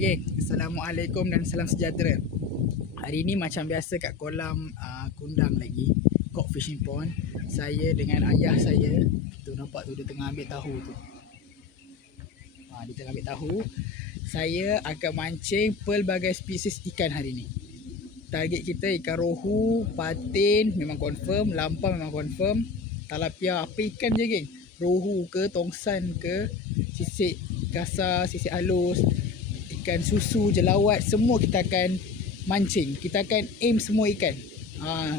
Okey geng, Assalamualaikum dan salam sejahtera. Hari ni macam biasa kat kolam Kundang lagi, Kok Fishing Pond. Saya dengan ayah saya, tu nampak tu dia tengah ambil tahu tu. Dia tengah ambil tahu. Saya akan mancing pelbagai spesies ikan hari ni. Target kita ikan rohu, patin memang confirm, lampang memang confirm, talapia apa ikan je geng. Rohu ke, tongsan ke, sisik kasar, sisik halus, ikan susu, jelawat, semua kita akan mancing. Kita akan aim semua ikan.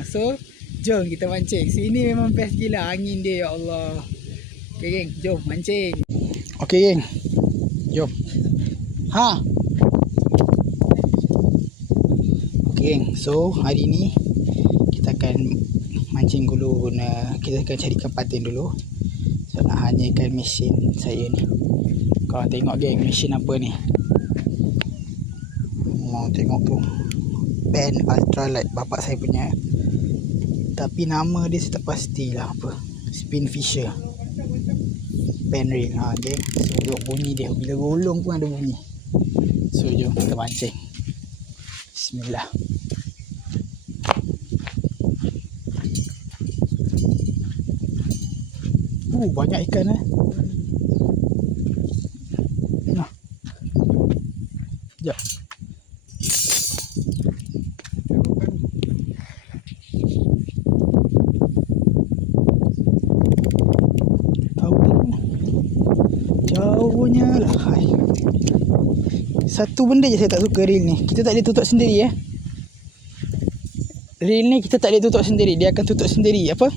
So jom kita mancing. Sini memang best gila angin dia, ya Allah. Okay geng, jom mancing. Okay geng, jom. Okay geng, so hari ni kita akan mancing dulu guna, kita akan carikan patin dulu. So nak hanyakan mesin saya ni. Kau tengok geng, mesin apa ni? Tengok tu, Pen Ultralight, bapak saya punya. Tapi nama dia saya tak pastilah apa. Spin Fisher Pen Reel. Okay. So tengok bunyi dia, bila golong pun ada bunyi. So jom kita mancing. Bismillah. Banyak ikan Nah. Sekejap. Jauhnya lah. Satu benda je saya tak suka reel ni. Kita tak boleh tutup sendiri Reel ni kita tak boleh tutup sendiri. Dia akan tutup sendiri. Apa?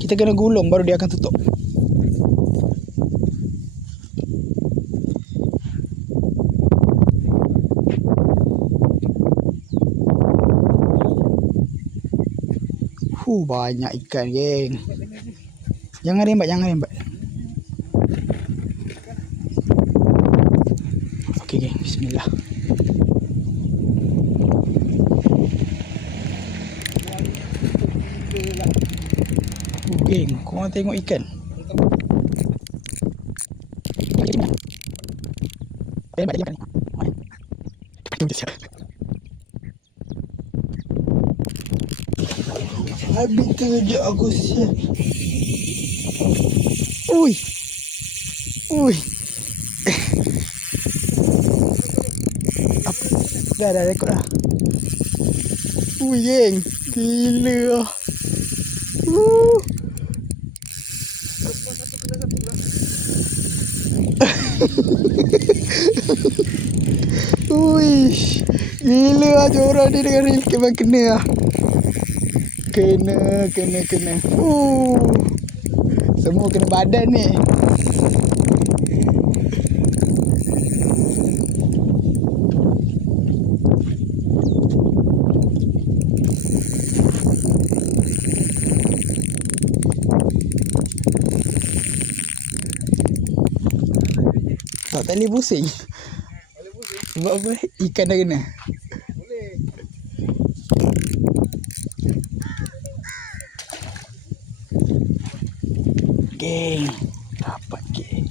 Kita kena gulung baru dia akan tutup. Banyak ikan geng. Jangan rembat. Okey geng, bismillah. Geng, korang tengok ikan. Habis kejap aku siap. Ui. Apa? Dah rekod dah. Ui geng, gila lah. Ui, gila lah jorang dia dengan reel memang kena lah. Kena. Semua kena badan ni. Tak boleh pusing. Sebab apa? Ikan dah kena. Geng, dapat geng.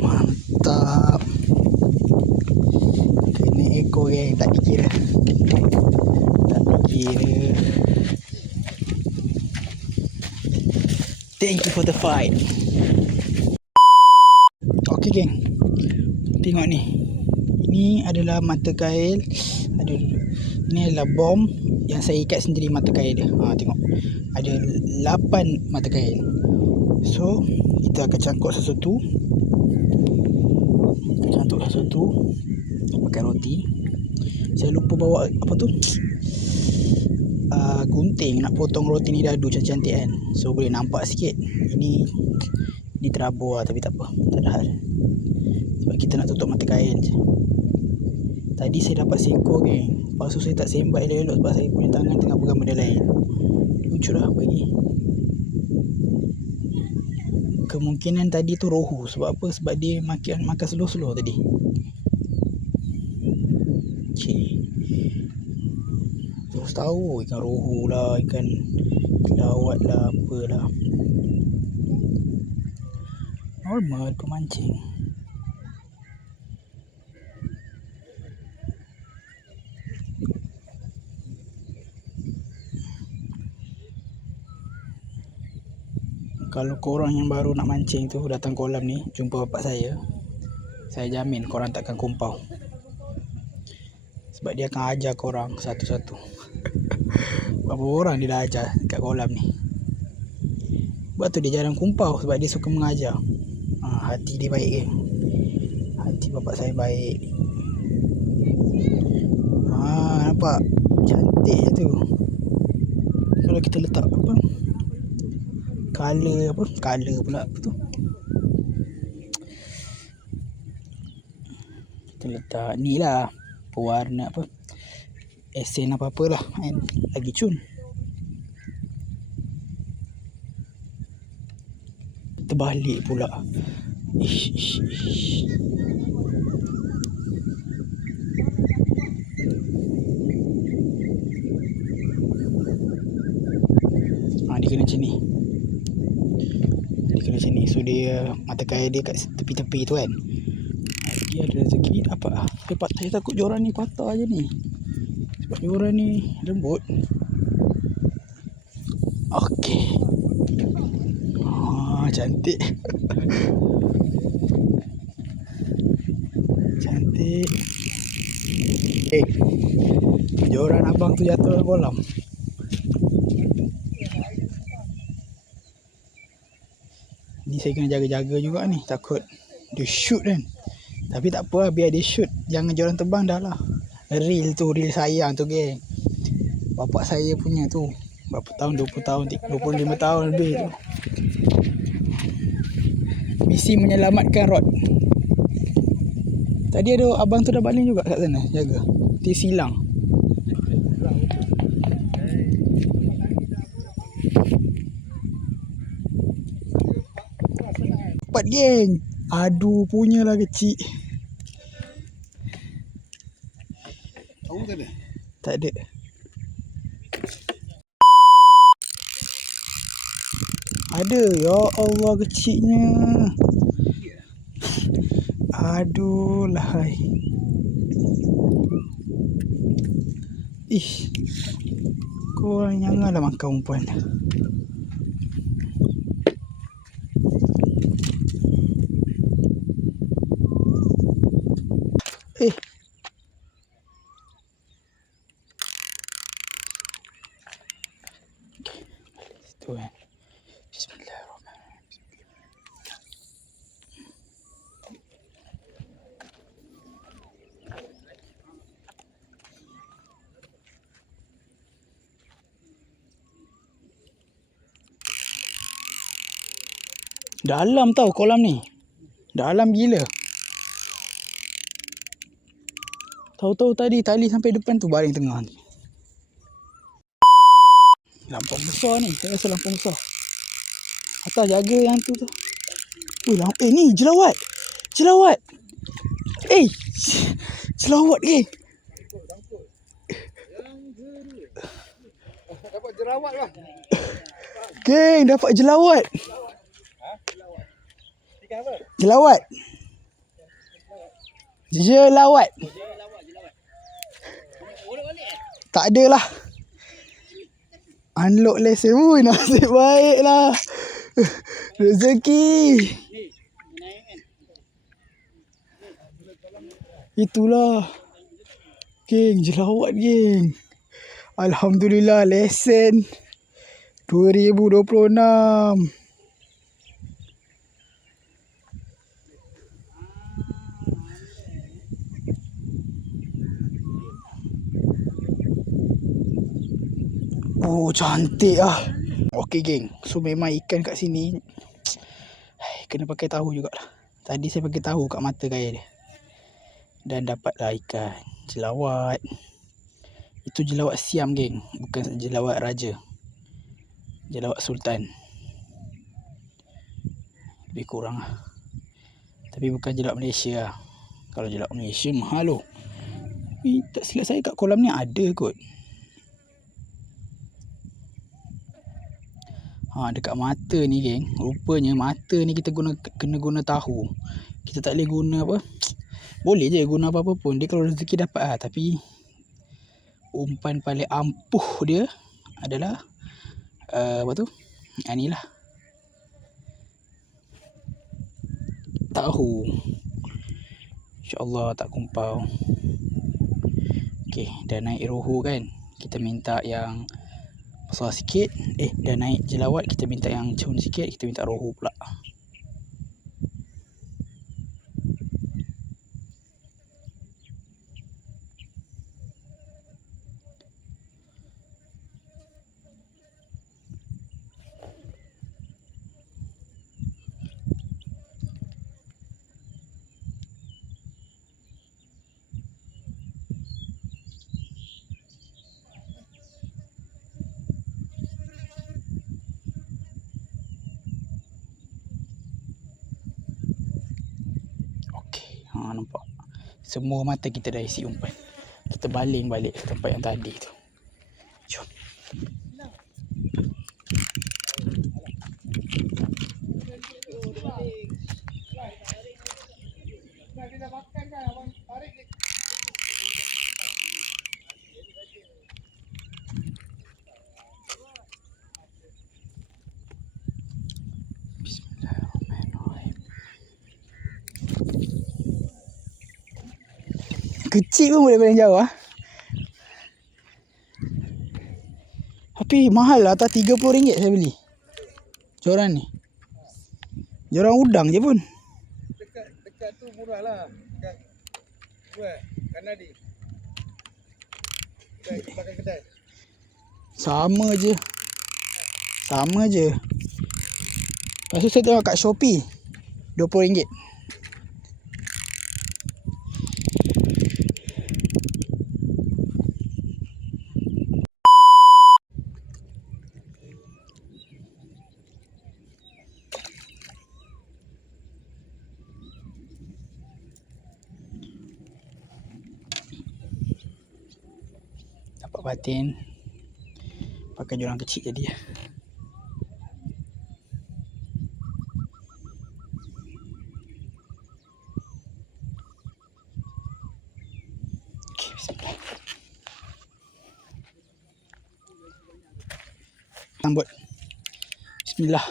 Mantap. Kena ekor geng, tak dikira. Thank you for the fight. Okay geng, tengok ni. Ini adalah mata kail. Ini adalah bom yang saya ikat sendiri mata kail dia. Tengok, ada 8 mata kail. So kita akan cangkuk satu-satu. Pakai roti. Saya lupa bawa apa tu, gunting nak potong roti ni dadu cantik kan. So boleh nampak sikit. Ini terabur lah, tapi tak apa, tak ada hal. Sebab kita nak tutup mata kail je. Tadi saya dapat seekor geng. Lepas tu saya tak sembat elok-elok sebab saya punya tangan tengah pegang benda lain. Lucu lah pagi. Kemungkinan tadi tu rohu. Sebab apa? Sebab dia makan slow-slow tadi. Okay. Terus tahu ikan rohu lah, ikan lawat lah, apalah. Normal pemancing. Kalau korang yang baru nak mancing tu datang kolam ni, jumpa bapak saya jamin korang takkan kumpau. Sebab dia akan ajar korang satu-satu. Berapa orang dia dah ajar kat kolam ni. Sebab tu dia jarang kumpau, sebab dia suka mengajar. Hati dia baik, geng. Hati bapak saya baik. Nampak cantik tu. Kalau kita letak apa, color pula apa tu, kita letak ni lah, pewarna apa, esen apa-apalah kan, lagi cun. Terbalik pula. Ish. Dia kena macam ni. So dia mata kaya dia kat tepi-tepi tu kan. Dia ada rezeki dapat lah. Saya takut joran ni patah je ni. Sebab joran ni lembut. Okey. Cantik. Cantik. Joran abang tu jatuh dalam kolam. Ni saya kena jaga-jaga juga ni, takut dia shoot kan. Tapi tak apa lah, biar dia shoot, jangan joran terbang dah lah. Reel sayang tu, geng. Bapak saya punya tu, berapa tahun, 20 tahun, 25 tahun lebih tu. Misi menyelamatkan rod. Tadi ada abang tu dah baling juga kat sana, jaga. Dia silang. Dapat, geng. Aduh, punya lah kecil. Tahu tak ada? Tak ada. Ada, ya Allah kecilnya. Aduh lahai. Ish. Korang janganlah makan umpan. Situ kan. Bismillahirrahmanirrahim. Dalam tau kolam ni. Dalam gila. Tahu-tahu tadi tali sampai depan tu, baring tengah ni. Lampau besar ni. Saya rasa lampau besar. Atas jaga yang tu tu. Ni jelawat. Jelawat. Jelawat, geng. Dapat jerawat lah. Geng, dapat jelawat. Jelawat. Jelawat. Tak ada lah. Unlock lesen. Nasib baik lah. Rezeki. Itulah. Geng, jelawat, geng. Alhamdulillah, lesen 2026. Cantik lah. Okey, geng. So memang ikan kat sini kena pakai tahu jugalah. Tadi saya pakai tahu kat mata kaya dia. Dan dapatlah ikan jelawat. Itu jelawat siam, geng. Bukan jelawat raja. Jelawat sultan. Lebih kurang lah. Tapi bukan jelawat Malaysia lah. Kalau jelawat Malaysia mahal loh. Tak silap saya kat kolam ni ada kot. Dekat mata ni geng, rupanya mata ni kita kena guna tahu. Kita tak boleh guna apa. Boleh je guna apa-apa pun. Dia kalau rezeki dapat lah. Tapi umpan paling ampuh dia adalah apa tu? Ni lah. Tahu. InsyaAllah tak kumpau. Okay, dah naik rohu kan. Kita minta yang besar sikit. Dah naik jelawat, kita minta yang cun sikit. Kita minta rohu pula. Nampak semua mata kita dah isi umpan. Kita baling balik ke tempat yang tadi tu. Jom. Kecil pun boleh paling jauh lah. Tapi mahal lah, atas RM30 saya beli joran ni. Joran udang je pun. Dekat tu murah lah. Dekat kanan ni. Dekat belakang kedai. Sama je. Lepas tu saya tengok kat Shopee RM20. Dapat batin. Pakai joran kecil jadi lah. Okay, bismillah. Tambut. Bismillah.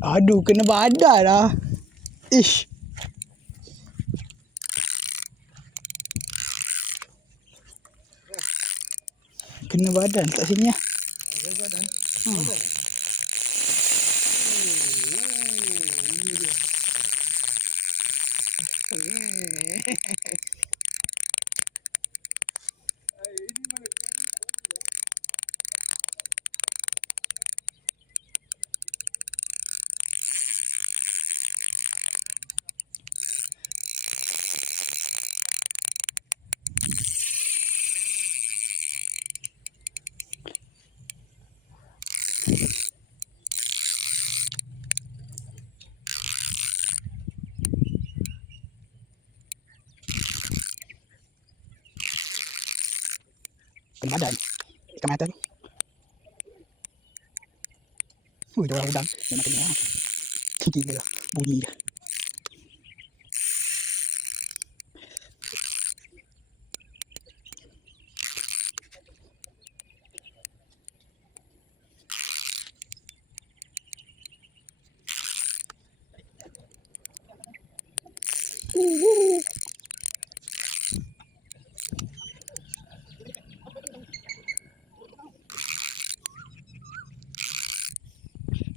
Aduh, kena badan lah. Ish. Kena badan kat sini lah. Kena badan. Ikan mata tu. Dia orang udang. Memang kena lah. Gila lah. Bunyi dia.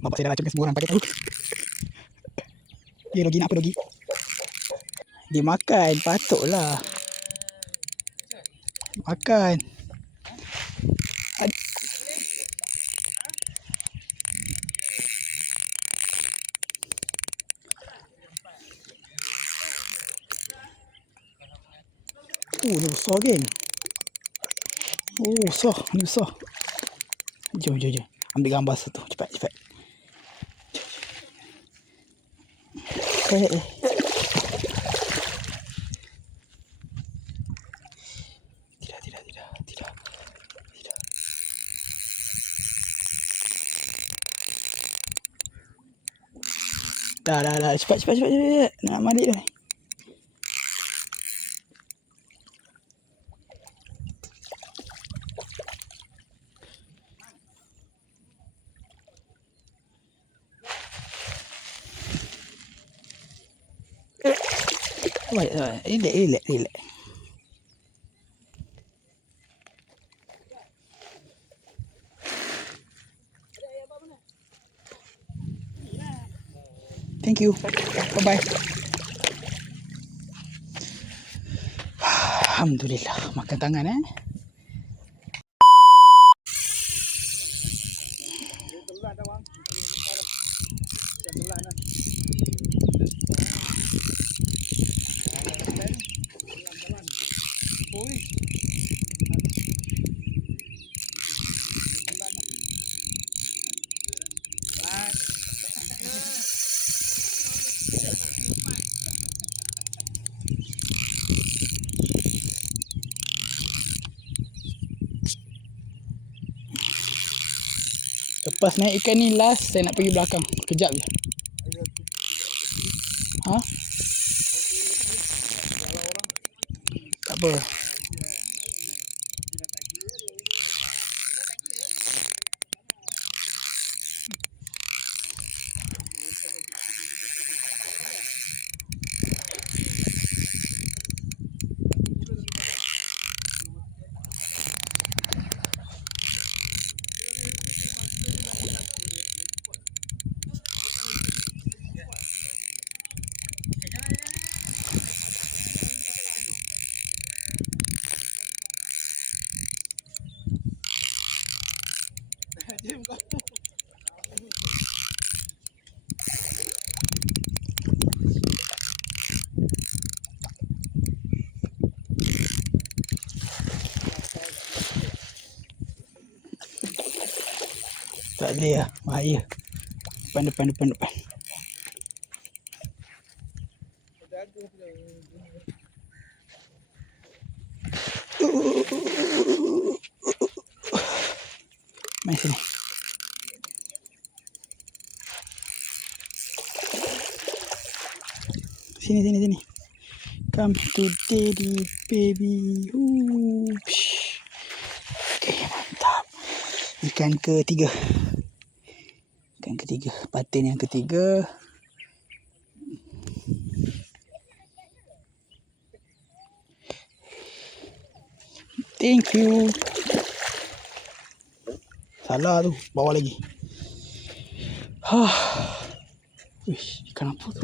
Bapak saya dah racunkan semua orang pakai tahu. Dia Dogi nak apa Dogi? Dia makan, patutlah. Makan. Ni besar kan? Besar. Ni besar. Jom. Ambil gambar satu. Cepat. Tidak. Dah. Cepat. Nak mandi dah. Baik. Relax. Thank you. Bye-bye. Alhamdulillah. Makan tangan Telan dah bang. Telan dah. Telan. Oi. Lepas naik ikan ni last, saya nak pergi belakang. Kejap je. Ha? Tak apa. Tak boleh lah. Bahaya. Depan. Mari sini. Sini. Come to daddy, baby. Okay, mantap. Ikan ketiga. Patin yang ketiga. Thank you. Salah tu. Bawa lagi. Wish, ikan apa tu?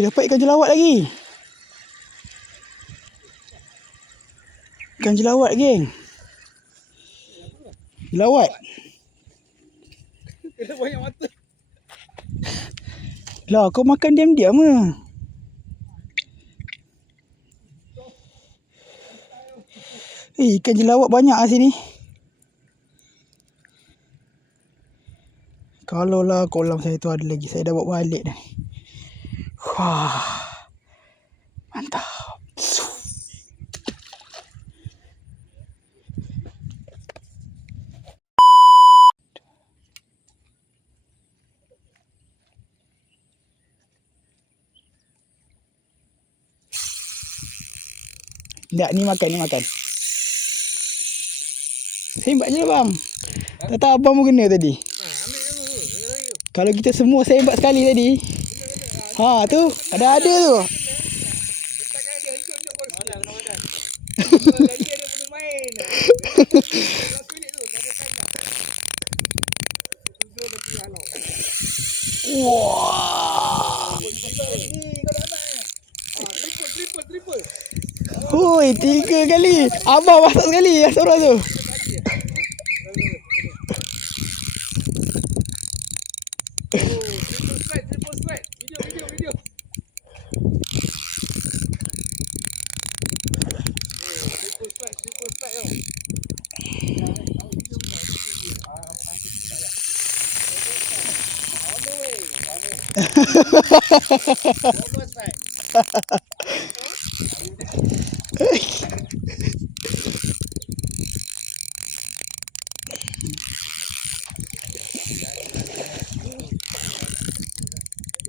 Dapat ikan jelawat lagi. Ikan jelawat, geng. Jelawat. Kena banyak mata. Lah, kau makan diam-diam ke? Ikan jelawat banyak lah sini. Kalau lah kolam saya tu ada lagi, saya dah bawa balik dah. Wah. Mantap. Tak, ni makan. Sembak je bang. Tak tahu abang pun kena tadi. Ambil dulu. Kalau kita semua sembak sekali tadi. Ha tu, ada tu. Takkan ada ikut bos. Mana Ramadan. Lagi ada benda main. Last minute tu, tak ada time dah. Tujuh nanti halau. Wah. Ni kau dah naik. Triple. Hui, 3 kali. Abang masak sekali ya seorang tu. Triple strike. Video. Triple strike tau. On the way. Double strike.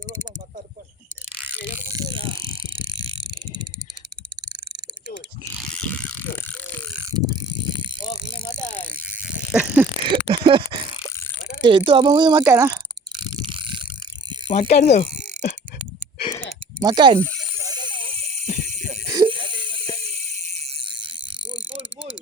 Jorok bang, mata depan. Jangan betul lah. Oh, kena badan. Tu abang punya makan ah. Makan tu. Makan. Full.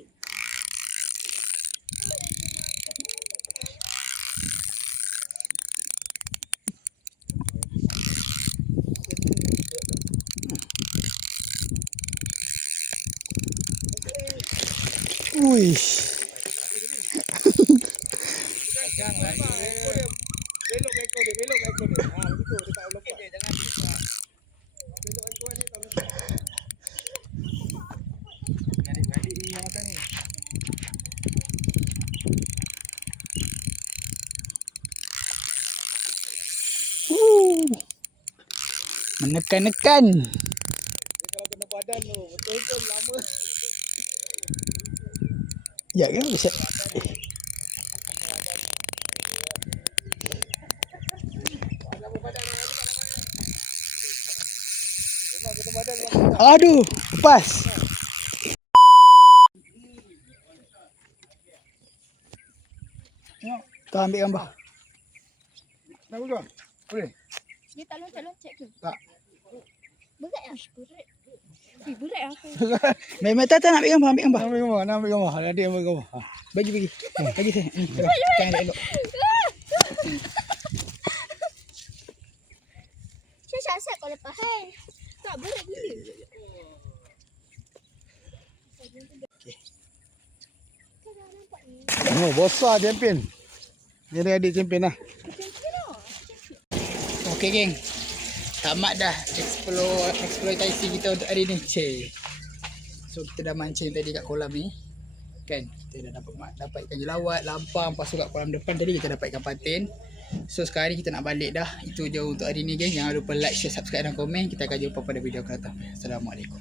Uish. Jangan lah. Belok ekor dia. Ha, begitu dia tak lompat. Jangan dia. Belok ekor dia tak lompat. Adik-adik ni yang makan ni. Menekan-nekan. Dia kalau kena badan tu, betul-betul lama. Ya kan bisa. Memang kena badan lama. Aduh, pas. Tu ambil gambar. Nak buka? Boleh? Dia tak loncat-loncat ke? Tak. Berat lah. Berat lah. Memang tak nak ambil gambar, Nak ambil gambar. Adik ambil gambar. Ha. Bagi. Bagi saya. Ni. Kan elok. Saya syak-syak kau lepas hai. Tak berat gila. Kau dah nampak ni. Oh, besar champion. Ni dia adik champion lah. Okey geng. Tamat dah eksploitasi kita untuk hari ni. Cik. So kita dah mancing tadi kat kolam ni. Kan? Kita dah dapat ikan jelawat, lampang, lepas tu kat kolam depan tadi kita dapat ikan patin. So sekarang ni kita nak balik dah. Itu je untuk hari ni geng. Jangan lupa like, share, subscribe dan komen. Kita akan jumpa pada video akan datang. Assalamualaikum.